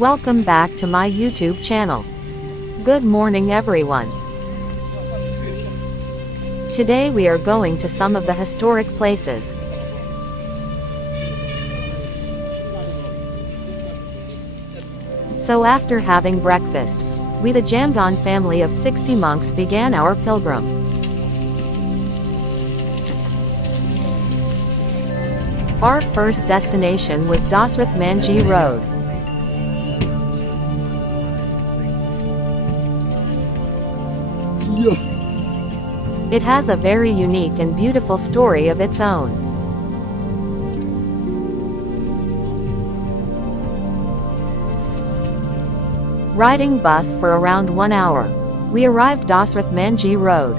Welcome back to my YouTube channel. Good morning everyone. Today we are going to some of the historic places. So after having breakfast, we the Jamgon family of 60 monks began our pilgrim. Our first destination was Dasrath Manjhi Rd. It has a very unique and beautiful story of its own. Riding bus for around 1 hour, we arrived Dasrath Manjhi Rd.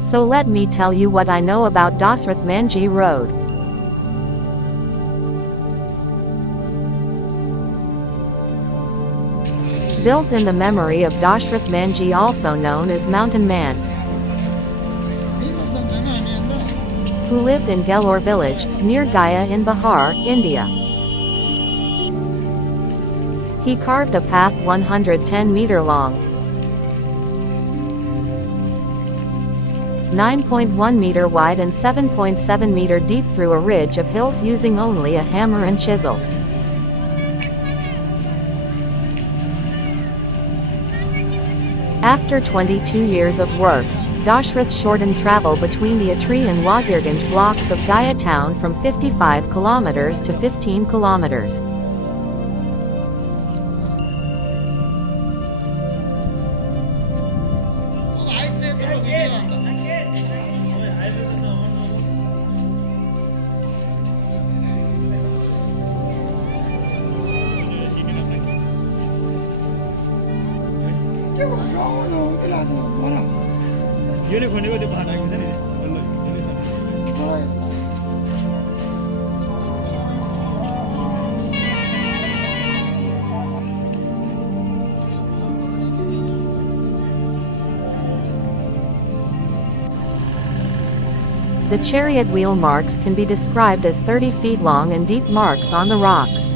So let me tell you what I know about Dasrath Manjhi Rd. Built in the memory of Dasrath Manjhi, also known as Mountain Man, who lived in Gelore village, near Gaya in Bihar, India. He carved a path 110 meter long, 9.1 meter wide and 7.7 meter deep through a ridge of hills using only a hammer and chisel. After 22 years of work, Dasrath shortened travel between the Atri and Wazirganj blocks of Gaya town from 55 kilometers to 15 kilometers. The chariot wheel marks can be described as 30 feet long and deep marks on the rocks.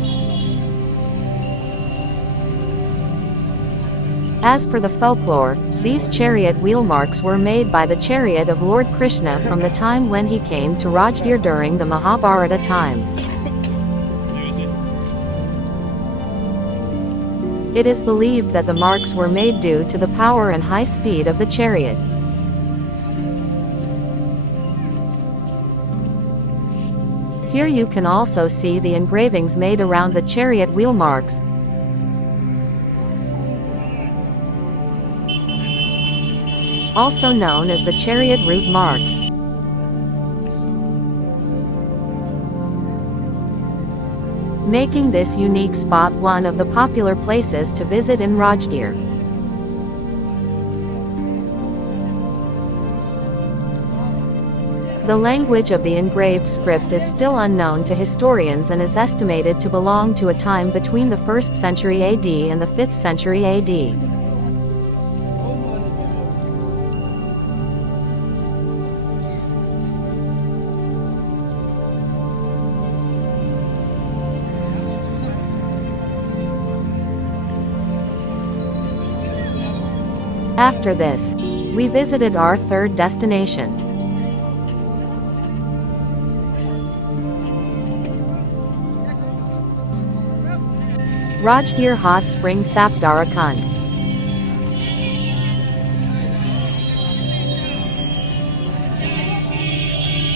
As per the folklore, these chariot wheel marks were made by the chariot of Lord Krishna from the time when he came to Rajgir during the Mahabharata times. It is believed that the marks were made due to the power and high speed of the chariot. Here you can also see the engravings made around the chariot wheel marks, also known as the chariot route marks. Making this unique spot one of the popular places to visit in Rajgir. The language of the engraved script is still unknown to historians and is estimated to belong to a time between the 1st century AD and the 5th century AD. After this, we visited our third destination, Rajgir Hot Spring Sapdarakund.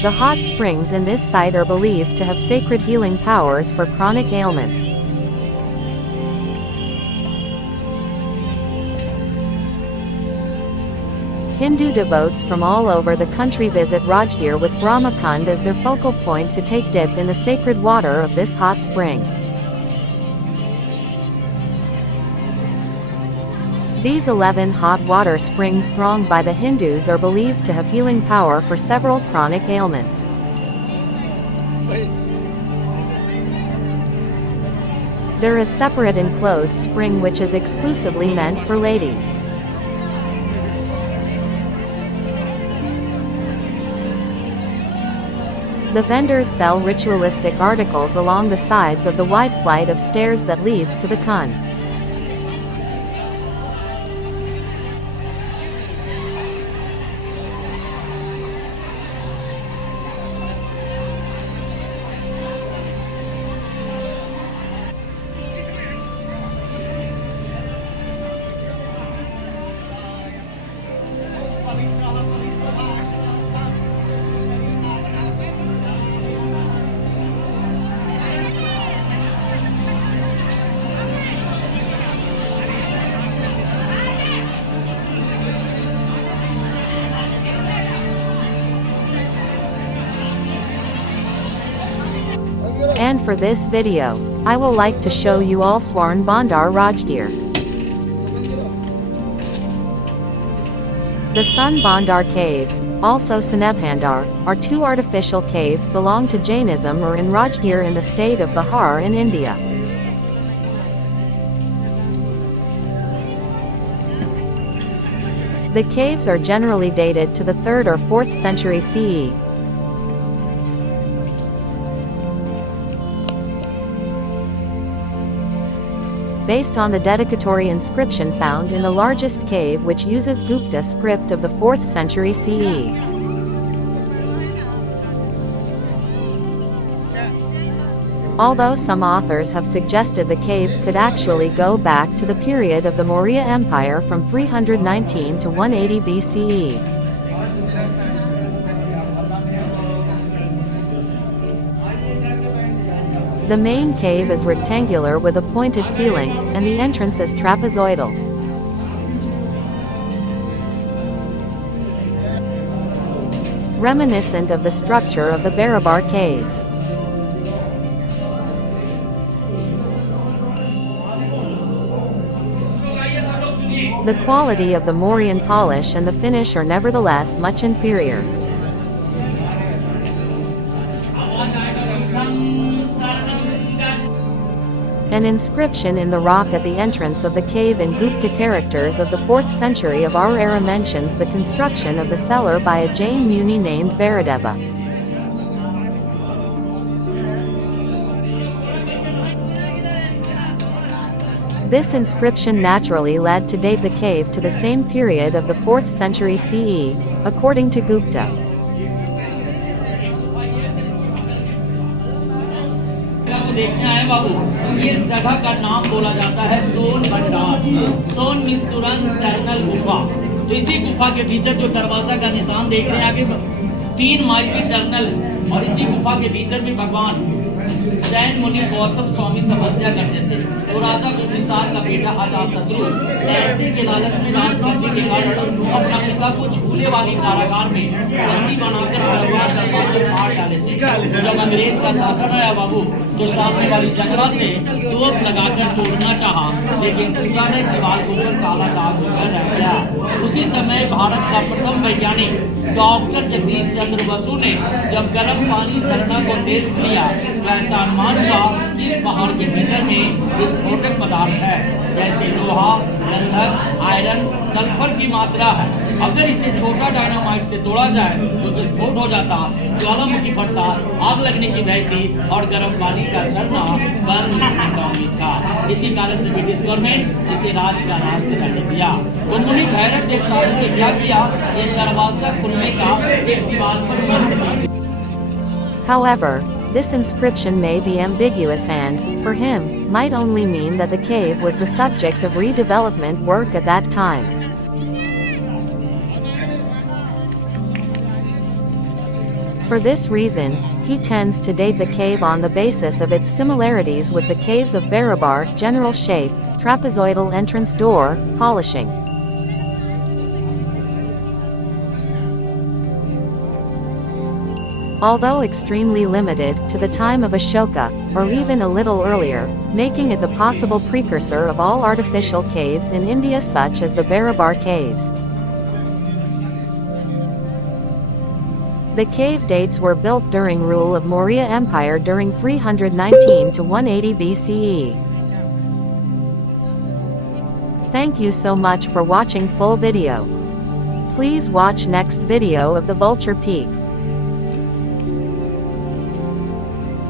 The hot springs in this site are believed to have sacred healing powers for chronic ailments. Hindu devotees from all over the country visit Rajgir with Brahmakund as their focal point to take dip in the sacred water of this hot spring. These 11 hot water springs thronged by the Hindus are believed to have healing power for several chronic ailments. There is separate enclosed spring which is exclusively meant for ladies. The vendors sell ritualistic articles along the sides of the wide flight of stairs that leads to the Kun. And for this video, I will like to show you all Swarn Bhandar Rajgir. The Sun Bhandar Caves, also Sanebhandar, are two artificial caves belong to Jainism or in Rajgir in the state of Bihar in India. The caves are generally dated to the 3rd or 4th century CE. Based on the dedicatory inscription found in the largest cave, which uses Gupta script of the 4th century CE. Although some authors have suggested the caves could actually go back to the period of the Maurya Empire from 319 to 180 BCE. The main cave is rectangular with a pointed ceiling, and the entrance is trapezoidal. Reminiscent of the structure of the Barabar caves. The quality of the Mauryan polish and the finish are nevertheless much inferior. An inscription in the rock at the entrance of the cave in Gupta characters of the 4th century of our era mentions the construction of the cellar by a Jain Muni named Varadeva. This inscription naturally led to date the cave to the same period of the 4th century CE, according to Gupta. देखने आए बाबू, ये जगह का नाम बोला जाता है सोन भंडार। सोन में सुरंग टर्नल गुफा। तो इसी गुफा के भीतर जो दरवाजा का निशान देख रहे हैं आगे 3 माइल की टर्नल है, और इसी गुफा के भीतर भी भगवान जैन मुनि गौतम स्वामी तपस्या करते थे। तो राजा बिंबिसार का बेटा अजातशत्रु ऐसे के लालच में राज करने के कारण अपना पिता को झूले वाली कारागार में बंदी बनाकर बर्बाद करवा कर मार डाले थे। जब अंग्रेज का शासन आया बाबू, तो सामने वाली जंगला से तोप लगाकर तोड़ना चाहा, लेकिन टूटा ने दीवार के ऊपर काला दाग होकर रह गया। उसी समय भारत का प्रथम वैज्ञानिक डॉक्टर जगदीश चंद्र बसु ने जब गर्म पानी सरसा को टेस्ट किया, तो ऐसा अनुमान हुआ कि इस पहाड़ के भीतर में विस्फोटक पदार्थ है, जैसे लोहा, गंधक, आयरन, सल्फर की मात्रा है। अगर इसे छोटा डायनामाइट से तोड़ा जाए तो विस्फोट हो जाता, ज्वालामुखी फटता, आग लगने की भय थी और गर्म पानी का झरना बंद होने का उम्मीद था। इसी कारण से ब्रिटिश गवर्नमेंट इसे राज का राज्य रहने दिया। तो मुनि भैरव देवता ने क्या किया, एक दरवाजा खुलने का एक दीवार पर बंद। However, this inscription may be ambiguous and, for him, might only mean that the cave was the subject of redevelopment work at that time. For this reason, he tends to date the cave on the basis of its similarities with the caves of Barabar, general shape, trapezoidal entrance door, polishing. Although extremely limited to the time of Ashoka, or even a little earlier, making it the possible precursor of all artificial caves in India such as the Barabar caves. The cave dates were built during rule of Maurya Empire during 319 to 180 BCE. Thank you so much for watching full video. Please watch next video of the Vulture Peak.